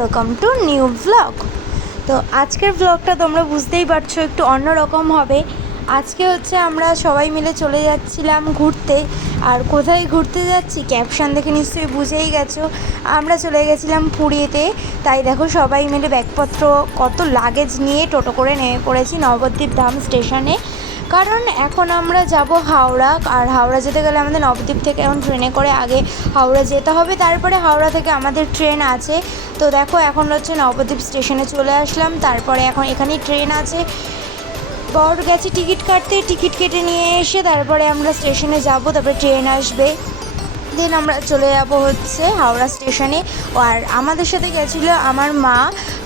Welcome to new blog. তো আজকের ব্লগটা তোমরা বুঝতেই পারছো একটু অন্যরকম হবে। আজকে হচ্ছে আমরা সবাই মিলে চলে যাচ্ছিলাম ঘুরতে। আর কোথায় ঘুরতে যাচ্ছি ক্যাপশন দেখে নিশ্চয়ই বুঝেই গেছো, আমরা চলে গেছিলাম পুরীতে। তাই দেখো সবাই মিলে ব্যাগপত্র কত লাগেজ নিয়ে টোটো করে নেমে পড়েছি নবদ্বীপ ধাম স্টেশনে। কারণ এখন আমরা যাব হাওড়া, আর হাওড়া যেতে গেলে আমাদের নবদ্বীপ থেকে এখন ট্রেনে করে আগে হাওড়া যেতে হবে, তারপরে হাওড়া থেকে আমাদের ট্রেন আছে। তো দেখো এখন হচ্ছে নবদ্বীপ স্টেশনে চলে আসলাম, তারপরে এখন এখানেই ট্রেন আছে। বর গেছে টিকিট কাটতে, টিকিট কেটে নিয়ে এসে তারপরে আমরা স্টেশনে যাব, তারপরে ট্রেন আসবে, দেন আমরা চলে যাব হচ্ছে হাওড়া স্টেশনে। আর আমাদের সাথে গেছিলো আমার মা।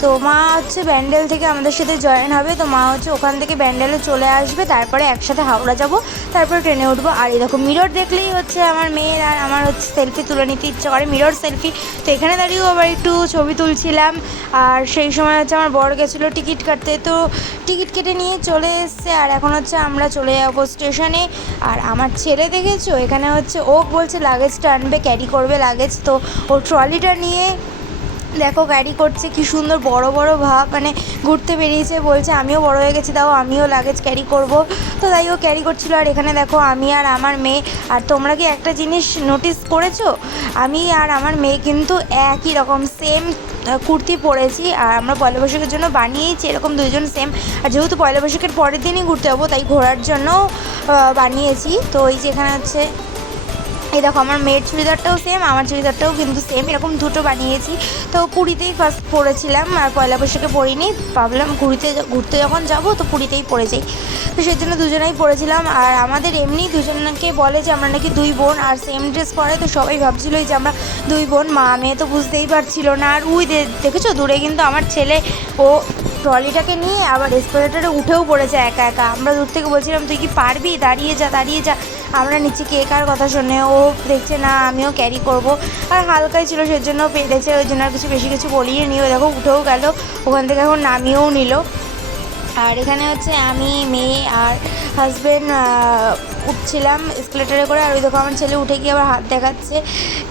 তো মা হচ্ছে ব্যান্ডেল থেকে আমাদের সাথে জয়েন হবে, তো মা হচ্ছে ওখান থেকে ব্যান্ডেলে চলে আসবে, তারপরে একসাথে হাওড়া যাব, তারপরে ট্রেনে উঠবো। আর এই দেখো মিরর দেখলেই হচ্ছে আমার মেয়ের আর আমার হচ্ছে সেলফি তুলে নিতে ইচ্ছে করে, মিরর সেলফি। তো এখানে দাঁড়িয়েও আবার একটু ছবি তুলছিলাম। আর সেই সময় হচ্ছে আমার বর গেছিলো টিকিট কাটতে, তো টিকিট কেটে নিয়ে চলে এসছে। আর এখন হচ্ছে আমরা চলে যাবো স্টেশনে। আর আমার ছেলে দেখেছো এখানে হচ্ছে ও বলছে লাগেজটা আনবে, ক্যারি করবে লাগেজ, তো ও ট্রলিটা নিয়ে দেখো ক্যারি করছে, কি সুন্দর বড় বড় ভাব, মানে ঘুরতে বেরিয়েছে, বলছে আমিও বড় হয়ে গেছি, তাও আমিও লাগেজ ক্যারি করব। তো তাই ও ক্যারি করছিল। আর এখানে দেখো আমি আর আমার মেয়ে। আর তোমরা কি একটা জিনিস নোটিস করেছো, আমি আর আমার মেয়ে কিন্তু একই রকম সেম কুর্তি পরেছি, আর আমরা পয়লা বৈশাখের জন্য বানিয়েছি এরকম দুইজন সেম। আর যেহেতু পয়লা বৈশাখের পরের দিনই ঘুরতে যাবো, তাই ঘোরার জন্য বানিয়েছি। তো এই যে এখানে হচ্ছে এই দেখো আমার মেয়ের চুড়িদারটাও সেম, আমার চুড়িদারটাও কিন্তু সেম, এরকম দুটো বানিয়েছি। তো পুরীতেই ফার্স্ট পরেছিলাম, আর পয়লা বৈশাখে পরিনি, ভাবলাম ঘুরতে যখন যাব তো পুরীতেই পরে যাই, তো সেই জন্য দুজনেই পরেছিলাম। আর আমাদের এমনি দুজনকে বলে যে আমরা নাকি দুই বোন, আর সেম ড্রেস পরে, তো সবাই ভাবছিল যে আমরা দুই বোন, মা মেয়ে তো বুঝতেই পারছিল না। আর দেখেছো দূরে কিন্তু আমার ছেলে ও ট্রলিটাকে নিয়ে আবার এসকেলেটারে উঠেও পড়েছে একা একা। আমরা দূর থেকে বলছিলাম তুই কি পারবি, দাঁড়িয়ে যা দাঁড়িয়ে যা। আমরা নিচে কে কার কথা শুনে ও দেখছে না আমিও ক্যারি করব, আর হালকাই ছিল সেজন্য পেরেছে, ওই জন্য আর বেশি কিছু বলিয়ে নিও। দেখো উঠেও গেল ওখান থেকে, এখন নামিয়েও নিল। আর এখানে হচ্ছে আমি মেয়ে আর হাজব্যান্ড উঠছিলাম এসকেলেটারে করে। আর ওই দেখো আমার ছেলে উঠে গিয়ে আবার হাত দেখাচ্ছে।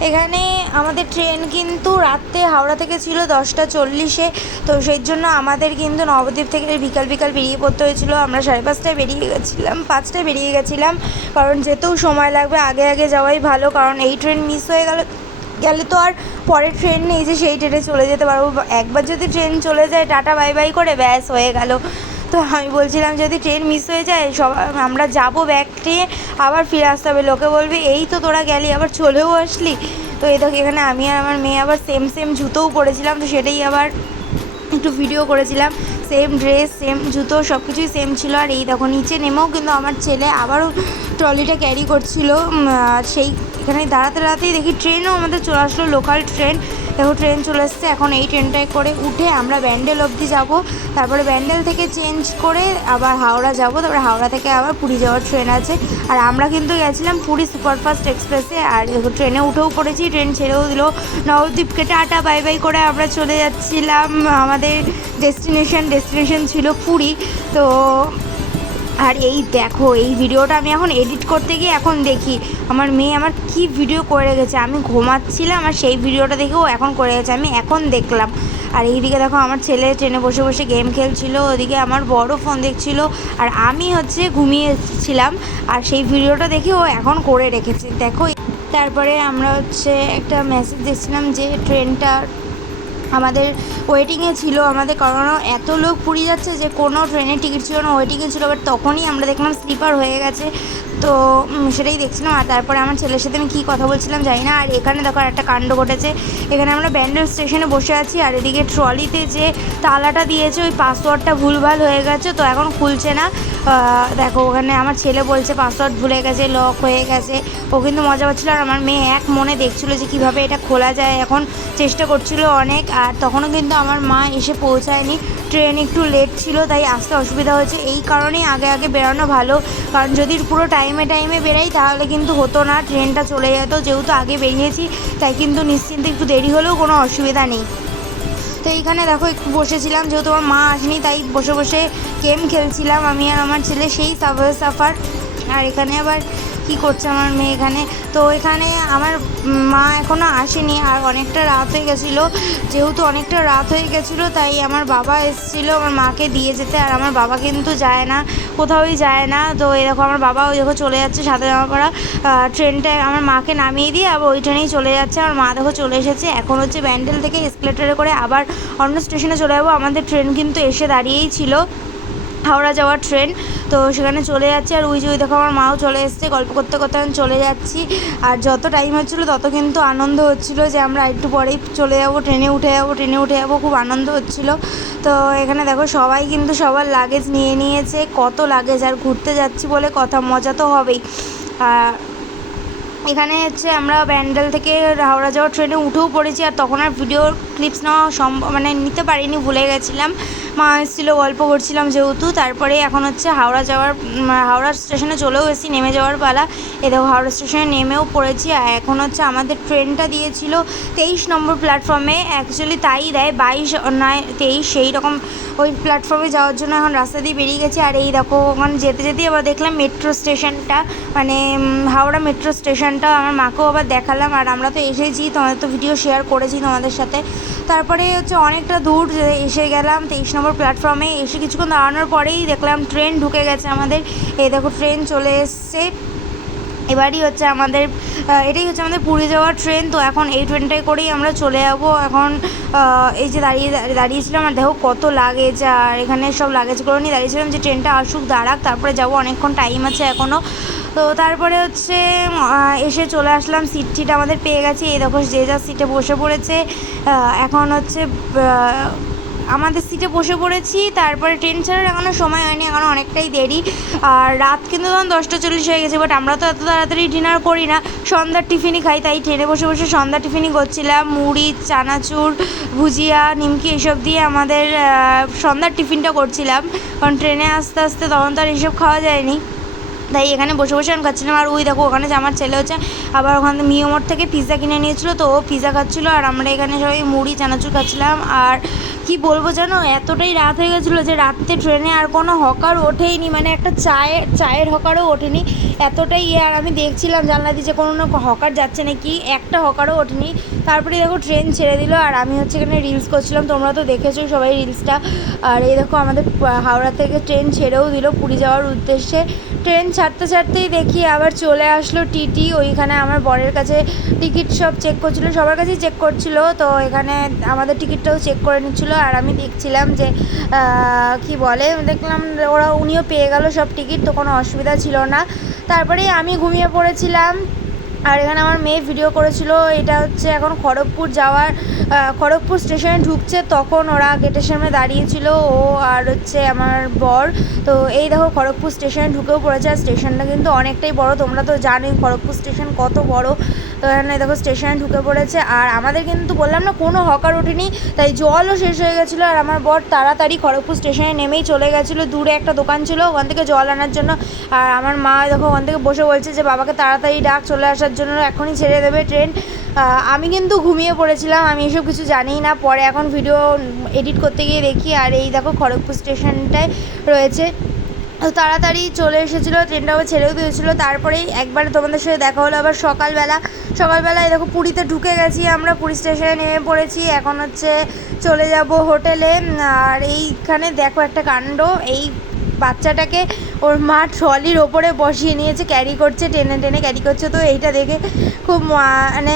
এখানে আমাদের ট্রেন কিন্তু রাত্রে হাওড়া থেকে ছিল 10:40-এ, তো সেই জন্য আমাদের কিন্তু নবদ্বীপ থেকে বিকাল বেরিয়ে পড়তে হয়েছিল। আমরা 5:30টায় বেরিয়ে গেছিলাম, 5টায় বেরিয়ে গেছিলাম, কারণ যেতেও সময় লাগবে, আগে যাওয়াই ভালো, কারণ এই ট্রেন মিস হয়ে গেলে তো আর পরের ট্রেন নেই যে সেই ট্রেনে চলে যেতে পারবো। একবার যদি ট্রেন চলে যায় টাটা বাই বাই করে ব্যাস হয়ে গেল। তো আমি বলছিলাম যদি ট্রেন মিস হয়ে যায় আমরা যাবো ব্যাগ নিয়ে, আবার ফিরে আসতে হবে, লোকে বলবে এই তো তোরা গেলি আবার চলেও আসলি। তো এই দেখো এখানে আমি আর আমার মেয়ে আবার সেম জুতোও পরেছিলাম, তো সেটাই আবার একটু ভিডিও করেছিলাম। সেম ড্রেস সেম জুতো সব কিছুই সেম ছিল। আর এই দেখো নিচে নেমেও কিন্তু আমার ছেলে আবারও ট্রলিটা ক্যারি করছিল। সেই এখানে দাঁড়াতেই দেখি ট্রেনও আমাদের চলে আসলো, লোকাল ট্রেন। দেখো ট্রেন চলে এসছে, এখন এই ট্রেনটায় করে উঠে আমরা ব্যান্ডেল অবধি যাব, তারপরে ব্যান্ডেল থেকে চেঞ্জ করে আবার হাওড়া যাব, তারপরে হাওড়া থেকে আবার পুরী যাওয়ার ট্রেন আছে। আর আমরা কিন্তু গেছিলাম পুরী সুপারফাস্ট এক্সপ্রেসে। আর দেখো ট্রেনে উঠেও পড়েছি, ট্রেন ছেড়েও দিল, নবদ্বীপকে টাটা বাই বাই করে আমরা চলে যাচ্ছিলাম আমাদের ডেস্টিনেশন ছিল পুরী। তো আর এই দেখো এই ভিডিওটা আমি এখন এডিট করতে গিয়ে এখন দেখি আমার মেয়ে আমার কি ভিডিও করে গেছে, আমি ঘুমাচ্ছিলাম আর সেই ভিডিওটা দেখে ও এখন করে গেছে, আমি এখন দেখলাম। আর এইদিকে দেখো আমার ছেলে ট্রেনে বসে গেম খেলছিল, ওদিকে আমার বড় ফোন দেখছিল, আর আমি হচ্ছে ঘুমিয়েছিলাম। আর সেই ভিডিওটা দেখে ও এখন করে রেখেছে দেখো। তারপরে আমরা হচ্ছে একটা মেসেজ দেখছিলাম যে ট্রেনটা আমাদের ওয়েটিংয়ে ছিল, আমাদের কারণ এত লোক পুরী যাচ্ছে যে কোনো ট্রেনের টিকিট ছিল না, ওয়েটিংয়ে ছিল। বাট তখনই আমরা দেখলাম স্লিপার হয়ে গেছে, তো সেটাই দেখছিলাম। আর তারপরে আমার ছেলের সাথে আমি কী কথা বলছিলাম জানি না। আর এখানে দেখো একটা কাণ্ড ঘটেছে, এখানে আমরা ব্যান্ডেল স্টেশনে বসে আছি, আর এদিকে ট্রলিতে যে তালাটা দিয়েছে ওই পাসওয়ার্ডটা ভুলভাল হয়ে গেছে, তো এখন খুলছে না। দেখো ওখানে আমার ছেলে বলছে পাসওয়ার্ড ভুলে গেছে, লক হয়ে গেছে, ও কিন্তু মজা পাচ্ছিলো। আর আমার মেয়ে এক মনে দেখছিলো যে কীভাবে এটা খোলা যায়, এখন চেষ্টা করছিলো অনেক। আর তখনও কিন্তু আমার মা এসে পৌঁছায়নি, ট্রেন একটু লেট ছিল, তাই আসতে অসুবিধা হয়েছে। এই কারণেই আগে বেরোনো ভালো, কারণ যদি পুরো টাইমে বেরাই তাহলে কিন্তু হতো না, ট্রেনটা চলে যেত। যেহেতু আগে বেরিয়েছি তাই কিন্তু নিশ্চিন্তে একটু দেরি হলেও কোনো অসুবিধা নেই। তো এইখানে দেখো একটু বসেছিলাম, যেহেতু আমার মা আসেনি তাই বসে গেম খেলছিলাম আমি আর আমার ছেলে, সেই সাবওয়ে সাফার। আর এখানে আবার কি করছে আমার মেয়ে এখানে। তো এখানে আমার মা এখনও আসেনি, আর অনেকটা রাত হয়ে গেছিলো। যেহেতু অনেকটা রাত হয়ে গেছিলো তাই আমার বাবা এসেছিলো আমার মাকে দিয়ে যেতে। আর আমার বাবা কিন্তু যায় না, কোথাওই যায় না। তো এরকম আমার বাবা ওই দেখো চলে যাচ্ছে সাদা জামা পরা ট্রেনটায়, আমার মাকে নামিয়ে দিয়ে আবার ওই ট্রেনেই চলে যাচ্ছে। আমার মা দেখো চলে এসেছে। এখন হচ্ছে ব্যান্ডেল থেকে এসকেলেটারে করে আবার অন্য স্টেশনে চলে যাবো। আমাদের ট্রেন কিন্তু এসে দাঁড়িয়েই ছিল, হাওড়া যাওয়ার ট্রেন। তো সেখানে চলে যাচ্ছে। আর ওই যে ওই দেখো আমার মাও চলে এসছে, গল্প করতে করতে আমি চলে যাচ্ছি। আর যত টাইম হচ্ছিলো তত কিন্তু আনন্দ হচ্ছিলো যে আমরা একটু পরেই চলে যাবো, ট্রেনে উঠে যাবো, খুব আনন্দ হচ্ছিলো। তো এখানে দেখো সবাই কিন্তু সবার লাগেজ নিয়ে নিয়েছে, কত লাগেজ, আর ঘুরতে যাচ্ছি বলে কথা, মজা তো হবেই। এখানে হচ্ছে আমরা ব্যান্ডেল থেকে হাওড়া যাওয়ার ট্রেনে উঠেও পড়েছি। আর তখন আর ভিডিও ক্লিপস নেওয়া মানে নিতে পারিনি, ভুলে গেছিলাম। মা এসেছিলো, গল্প করছিলাম যেহেতু। তারপরে এখন হচ্ছে হাওড়া স্টেশনে চলেও এসেছি, নেমে যাওয়ার পালা। এ দেখো হাওড়া স্টেশনে নেমেও পড়েছি। আর এখন হচ্ছে আমাদের ট্রেনটা দিয়েছিল 23 নম্বর প্ল্যাটফর্মে, অ্যাকচুয়ালি তাই দেয়, 22 নয় 23 সেই রকম ওই প্ল্যাটফর্মে যাওয়ার জন্য এখন রাস্তা দিয়ে বেরিয়ে গেছি। আর এই দেখো ওখানে যেতে যেতেই আবার দেখলাম মেট্রো স্টেশনটা, মানে হাওড়া মেট্রো স্টেশনটা আমার মাকেও আবার দেখালাম। আর আমরা তো এসেছি, তোমাদের তো ভিডিও শেয়ার করেছি তোমাদের সাথে। তারপরে হচ্ছে অনেকটা দূর এসে গেলাম 23 নম্বর প্ল্যাটফর্মে। এসে কিছুক্ষণ দাঁড়ানোর পরেই দেখলাম ট্রেন ঢুকে গেছে আমাদের। এই দেখো ট্রেন চলে এসছে। এটাই হচ্ছে আমাদের পুরী যাওয়ার ট্রেন। তো এখন এই ট্রেনটাই করেই আমরা চলে যাবো। এখন এই যে দাঁড়িয়েছিলাম, আর দেখো কত লাগেজ, আর এখানে সব লাগেজগুলো নিয়ে দাঁড়িয়েছিলাম যে ট্রেনটা আসুক, দাঁড়াক, তারপরে যাবো, অনেকক্ষণ টাইম আছে এখনও। তো তারপরে হচ্ছে এসে চলে আসলাম, সিট আমাদের পেয়ে গেছি। এই দেখো যে যার সিটে বসে পড়েছে। এখন হচ্ছে আমাদের সিটে বসে পড়েছি। তারপরে ট্রেন ছাড়ার এখনও সময় হয়নি, এখনও অনেকটাই দেরি। আর রাত কিন্তু তখন 10টা 40 হয়ে গেছে। বাট আমরা তো এত তাড়াতাড়ি ডিনার করি না, সন্ধ্যার টিফিনই খাই। তাই ট্রেনে বসে বসে সন্ধ্যার টিফিনই করছিলাম, মুড়ি, চানাচুর, ভুজিয়া, নিমকি এসব দিয়ে আমাদের সন্ধ্যার টিফিনটা করছিলাম। কারণ ট্রেনে আস্তে আস্তে তখন তো আর এসব খাওয়া যায়নি, তাই এখানে বসে বসে আমি খাচ্ছিলাম। আর ওই দেখো ওখানে যে আমার ছেলে হচ্ছে আবার ওখানে মিওমোর থেকে পিৎজা কিনে নিয়েছিলো, তো ও পিৎজা খাচ্ছিলো, আর আমরা এখানে সবাই মুড়ি চানাচুর খাচ্ছিলাম। আর কি বলবো জানো, এতটাই রাত হয়ে গেছিলো যে রাত্রে ট্রেনে আর কোনো হকার ওঠেইনি, মানে একটা চায়ের হকারও ওঠেনি, এতটাই আর আমি দেখছিলাম জানলা দিয়ে যে কোনো হকার যাচ্ছে নাকি, একটা হকারও ওঠেনি। তারপরে দেখো ট্রেন ছেড়ে দিল, আর আমি হচ্ছে এখানে রিলস করছিলাম, তোমরা তো দেখেছো সবাই রিলসটা। আর এই দেখো আমাদের হাওড়া থেকে ট্রেন ছেড়েও দিল পুরী যাওয়ার উদ্দেশ্যে। ট্রেন ছাড়তেই দেখি আবার চলে আসলো টিটি। ওইখানে আমার বরের কাছে টিকিট সব চেক করছিলো, সবার কাছেই চেক করছিলো। তো এখানে আমাদের টিকিটটাও চেক করে নিচ্ছিলো, আর আমি দেখছিলাম যে কি বলে, দেখলাম উনিও পেয়ে গেল সব টিকিট, তো কোনো অসুবিধা ছিল না। তারপরে আমি ঘুমিয়ে পড়েছিলাম। আর এখানে আমার মেয়ে ভিডিও করেছিল। এটা হচ্ছে এখন খড়গপুর স্টেশনে ঢুকছে, তখন ওরা গেটের সামনে দাঁড়িয়েছিল, ও আর হচ্ছে আমার বর। তো এই দেখো খড়গপুর স্টেশনে ঢুকেও পড়েছে। আর স্টেশনটা কিন্তু অনেকটাই বড়, তোমরা তো জানোই খড়গপুর স্টেশন কত বড়। তো এখানে দেখো স্টেশনে ঢুকে পড়েছে। আর আমাদের কিন্তু বললাম না কোনো হকার ওঠেনি, তাই জলও শেষ হয়ে গেছিলো। আর আমার বর তাড়াতাড়ি খড়গপুর স্টেশনে নেমেই চলে গেছিলো, দূরে একটা দোকান ছিল ওখান থেকে জল আনার জন্য। আর আমার মা দেখো ওখান থেকে বসে বলছে যে বাবাকে তাড়াতাড়ি ডাক, চলে আসার জন্য, এখনই ছেড়ে দেবে ট্রেন। আমি কিন্তু ঘুমিয়ে পড়েছিলাম, আমি এসব কিছু জানিই না। পরে এখন ভিডিও এডিট করতে গিয়ে দেখি, আর এই দেখো খড়গপুর স্টেশনটায় রয়েছে। তো তাড়াতাড়ি চলে এসেছিলো, ট্রেনটা আবার ছেড়েও দিয়েছিলো। তারপরেই একবার তোমাদের সাথে দেখা হলো আবার সকালবেলায় দেখো পুরীতে ঢুকে গেছি, আমরা পুরী স্টেশনে নেমে পড়েছি। এখন হচ্ছে চলে যাব হোটেলে। আর এইখানে দেখো একটা কাণ্ড, এই বাচ্চাটাকে ওর মা ট্রলির ওপরে বসিয়ে নিয়েছে, ক্যারি করছে, টেনে টেনে ক্যারি করছে। তো এইটা দেখে খুব মানে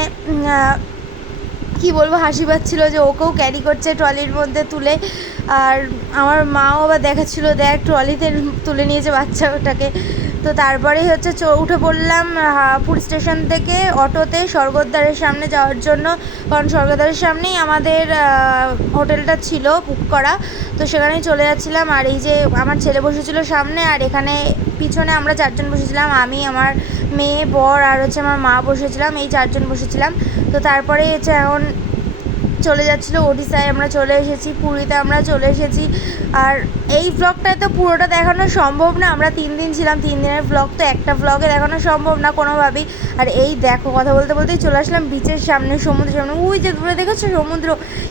কী বলবো, হাসি পাচ্ছিলো যে ওকেও ক্যারি করছে ট্রলির মধ্যে তুলে। আর আমার মাও আবার দেখাচ্ছিলো, দেখ ট্রলিতে তুলে নিয়েছে বাচ্চাটাকে। তো তারপরেই হচ্ছে উঠে পড়লাম পুরী স্টেশন থেকে অটোতে স্বর্গদ্বারের সামনে যাওয়ার জন্য, কারণ স্বর্গদ্বারের সামনেই আমাদের হোটেলটা ছিল বুক করা। তো সেখানেই চলে যাচ্ছিলাম। আর এই যে আমার ছেলে বসেছিল সামনে, আর এখানে পিছনে আমরা 4জন বসেছিলাম, আমি, আমার মেয়ে, বর আর হচ্ছে আমার মা বসেছিলাম, এই 4জন বসেছিলাম। তো তারপরে হচ্ছে এখন চলে যাচ্ছিলো ওড়িশায় আমরা চলে এসেছি, পুরীতে আমরা চলে এসেছি। আর এই ব্লগটায় তো পুরোটা দেখানো সম্ভব না, আমরা 3 দিন ছিলাম, 3 দিনের ব্লগ তো একটা ব্লগে দেখানো সম্ভব না কোনোভাবেই। আর এই দেখো কথা বলতে বলতেই চলে আসলাম বিচের সামনে, সমুদ্রের সামনে। ওই যে দূরে দেখেছো সমুদ্র,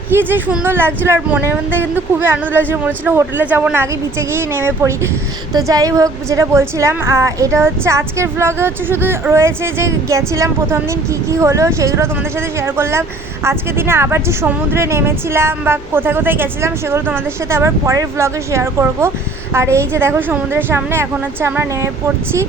কী যে সুন্দর লাগছিলো। আর মনের মধ্যে কিন্তু খুবই আনন্দ লাগছিলো, মনে হচ্ছিলো হোটেলে যাবো না, আগে বিচে গিয়েই নেমে পড়ি। তো যাই হোক, যেটা বলছিলাম, এটা হচ্ছে আজকের ব্লগে হচ্ছে শুধু রয়েছে যে গেছিলাম প্রথম দিন কী কী হলো সেগুলো তোমাদের সাথে শেয়ার করলাম। আজকের দিনে আবার যে সমুদ্রে নেমেছিলাম বা কোথায় কোথায় গেছিলাম সেগুলো তোমাদের সাথে আবার পরের ব্লগে শেয়ার করব। আর এই যে দেখো সমুদ্রের সামনে এখন হচ্ছে আমরা নেমে পড়ছি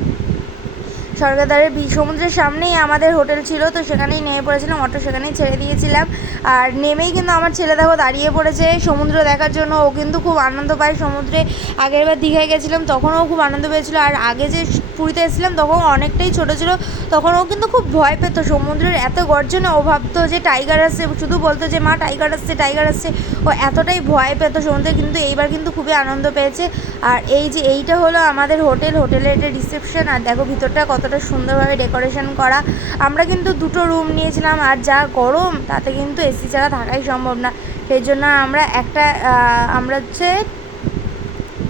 স্বর্গদ্বারের সমুদ্রের সামনেই আমাদের হোটেল ছিল, তো সেখানেই নেমে পড়েছিলাম, অটো সেখানেই ছেড়ে দিয়েছিলাম। আর নেমেই কিন্তু আমার ছেলে দেখো দাঁড়িয়ে পড়েছে সমুদ্র দেখার জন্য। ও কিন্তু খুব আনন্দ পায় সমুদ্রে। আগেরবার দীঘায় গেছিলাম তখনও খুব আনন্দ পেয়েছিলো, আর আগে যে পুরীতে এসেছিলাম তখন অনেকটাই ছোটো ছিল, তখন ও কিন্তু খুব ভয় পেত সমুদ্রের এত গর্জনে। ও ভাবতো যে টাইগার আসছে, শুধু বলতো যে মা টাইগার আসছে টাইগার আসছে, ও এতটাই ভয় পেত সমুদ্রে। কিন্তু এইবার কিন্তু খুবই আনন্দ পেয়েছে। আর এই যে এইটা হলো আমাদের হোটেলের এটা রিসেপশন। আর দেখো ভিতরটা কতটা সুন্দরভাবে ডেকোরেশন করা। আমরা কিন্তু 2টো রুম নিয়েছিলাম, আর যা গরম তাতে কিন্তু এসি ছাড়া থাকাই সম্ভব না, সেই জন্য আমরা হচ্ছে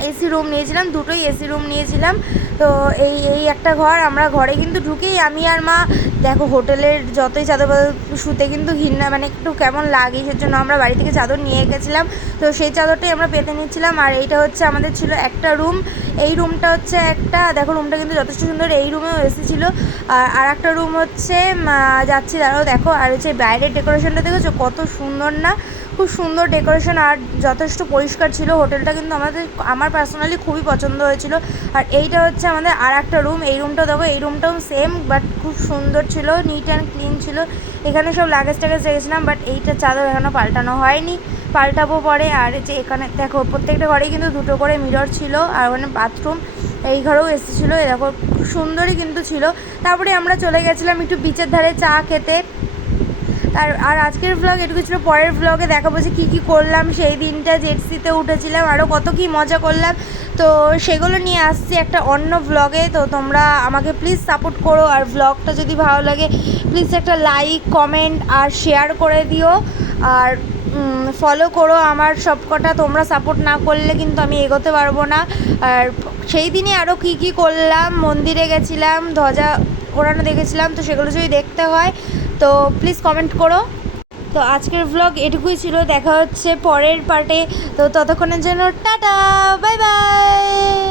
এসি রুম নিয়েছিলাম, 2টোই এসি রুম নিয়েছিলাম। তো এই একটা ঘর, আমরা ঘরে কিন্তু ঢুকেই আমি আর মা দেখো হোটেলের যতই চাদর শুতে কিন্তু ঘৃণা মানে একটু কেমন লাগে, সেজন্য আমরা বাড়ি থেকে চাদর নিয়ে গেছিলাম, তো সেই চাদরটাই আমরা পেতে নিচ্ছিলাম। আর এইটা হচ্ছে আমাদের ছিল একটা রুম, এই রুমটা হচ্ছে একটা দেখো রুমটা কিন্তু যথেষ্ট সুন্দর, এই রুমেও এসি ছিল। আর একটা রুম হচ্ছে যাচ্ছি দাঁড়াও দেখো। আর হচ্ছে বাইরের ডেকোরেশনটা দেখেছো কত সুন্দর না, খুব সুন্দর ডেকোরেশন আর যথেষ্ট পরিষ্কার ছিল হোটেলটা, কিন্তু আমার পার্সোনালি খুবই পছন্দ হয়েছিল। আর এইটা হচ্ছে আমাদের আর একটা রুম, এই রুমটাও দেখো, এই রুমটাও সেম বাট খুব সুন্দর ছিল, নিট অ্যান্ড ক্লিন ছিল। এখানে সব লাগেজ টাগেজ রেখেছিলাম, বাট এইটা চাদর এখনও পাল্টানো হয়নি, পাল্টাবো পরে। আর যে এখানে দেখো প্রত্যেকটা ঘরেই কিন্তু 2টো করে মিরর ছিল, আর ওখানে বাথরুম, এই ঘরেও এসি ছিল, এই দেখো খুব সুন্দরই কিন্তু ছিল। তারপরে আমরা চলে গেছিলাম একটু বিচের ধারে চা খেতে। আর আজকের ব্লগ এটুকু ছিল, পরের ব্লগে দেখাবো যে কী কী করলাম সেই দিনটা, জেটসিতে উঠেছিলাম, আরও কত কী মজা করলাম, তো সেগুলো নিয়ে আসছি একটা অন্য ব্লগে। তো তোমরা আমাকে প্লিজ সাপোর্ট করো, আর ব্লগটা যদি ভালো লাগে প্লিজ একটা লাইক কমেন্ট আর শেয়ার করে দিও, আর ফলো করো আমার সবকটা। তোমরা সাপোর্ট না করলে কিন্তু আমি এগোতে পারবো না। আর সেই দিনই আরও কী কী করলাম, মন্দিরে গেছিলাম, ধ্বজা ওড়ানো দেখেছিলাম, তো সেগুলো যদি দেখতে হয় তো প্লিজ কমেন্ট করো। তো আজকের ব্লগ এটুকুই ছিল, দেখা হচ্ছে পরের পার্টে। তো ততক্ষণের জন্য টাটা, বাই বাই।